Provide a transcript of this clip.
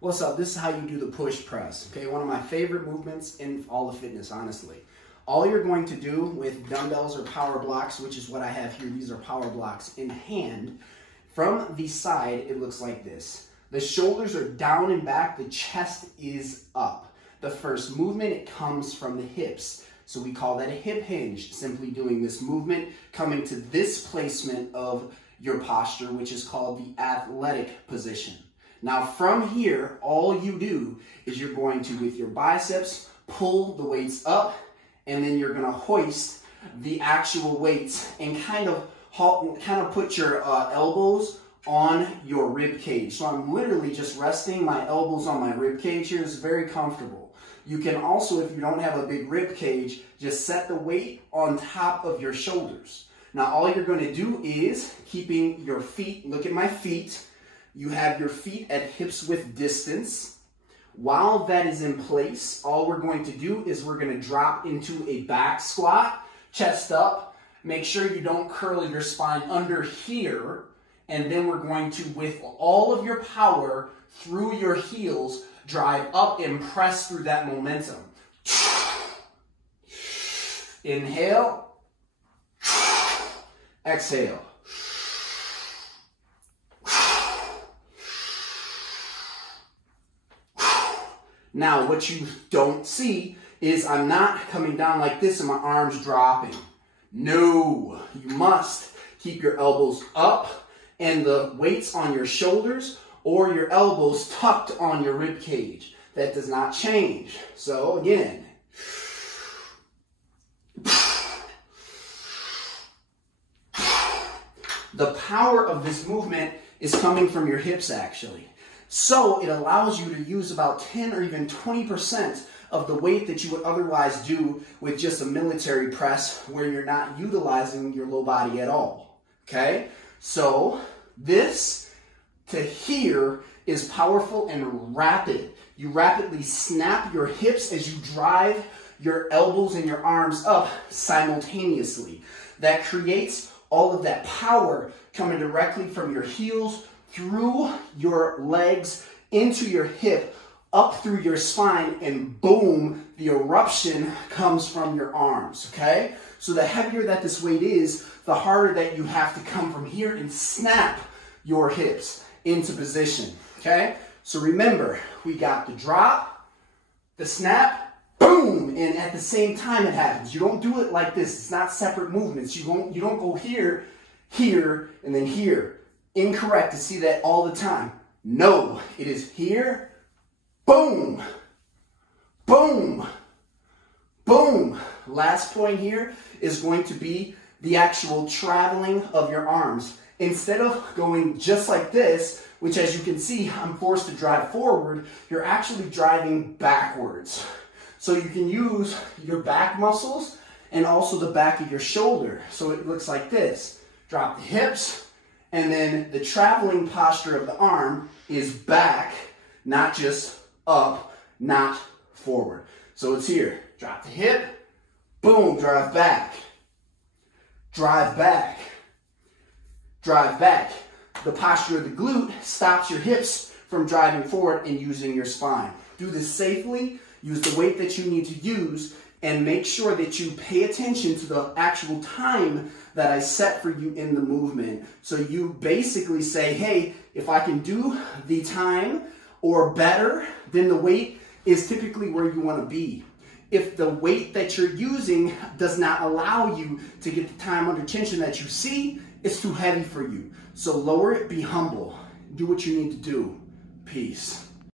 What's up? This is how you do the push press. Okay, one of my favorite movements in all of fitness, honestly. All you're going to do with dumbbells or power blocks, which is what I have here, these are power blocks in hand. From the side, it looks like this. The shoulders are down and back, the chest is up. The first movement, it comes from the hips. So we call that a hip hinge, simply doing this movement, coming to this placement of your posture, which is called the athletic position. Now from here, all you do is you're going to, with your biceps, pull the weights up, and then you're gonna hoist the actual weights and kind of put your elbows on your rib cage. So I'm literally just resting my elbows on my rib cage here. It's very comfortable. You can also, if you don't have a big rib cage, just set the weight on top of your shoulders. Now all you're gonna do is keeping your feet, look at my feet, you have your feet at hips width distance. While that is in place, all we're going to do is we're going to drop into a back squat, chest up. Make sure you don't curl your spine under here. And then we're going to, with all of your power through your heels, drive up and press through that momentum. Inhale. Exhale. Now, what you don't see is I'm not coming down like this and my arms dropping. No, you must keep your elbows up and the weights on your shoulders or your elbows tucked on your rib cage. That does not change. So again, the power of this movement is coming from your hips actually. So it allows you to use about 10 or even 20% of the weight that you would otherwise do with just a military press where you're not utilizing your low body at all. Okay? So this to here is powerful and rapid. You rapidly snap your hips as you drive your elbows and your arms up simultaneously. That creates all of that power coming directly from your heels through your legs, into your hip, up through your spine, and boom, the eruption comes from your arms, okay? So the heavier that this weight is, the harder that you have to come from here and snap your hips into position, okay? So remember, we got the drop, the snap, boom, and at the same time it happens. You don't do it like this. It's not separate movements. You don't go here, here, and then here. Incorrect to see that all the time. No, it is here, boom, boom, boom. Last point here is going to be the actual traveling of your arms. Instead of going just like this, which as you can see, I'm forced to drive forward, you're actually driving backwards. So you can use your back muscles and also the back of your shoulder. So it looks like this. Drop the hips, and then the traveling posture of the arm is back, not just up, not forward. So it's here. Drop the hip, boom, drive back, drive back, drive back. The posture of the glute stops your hips from driving forward and using your spine. Do this safely, use the weight that you need to use, and make sure that you pay attention to the actual time that I set for you in the movement. So you basically say, hey, if I can do the time or better, then the weight is typically where you want to be. If the weight that you're using does not allow you to get the time under tension that you see, it's too heavy for you. So lower it, be humble. Do what you need to do. Peace.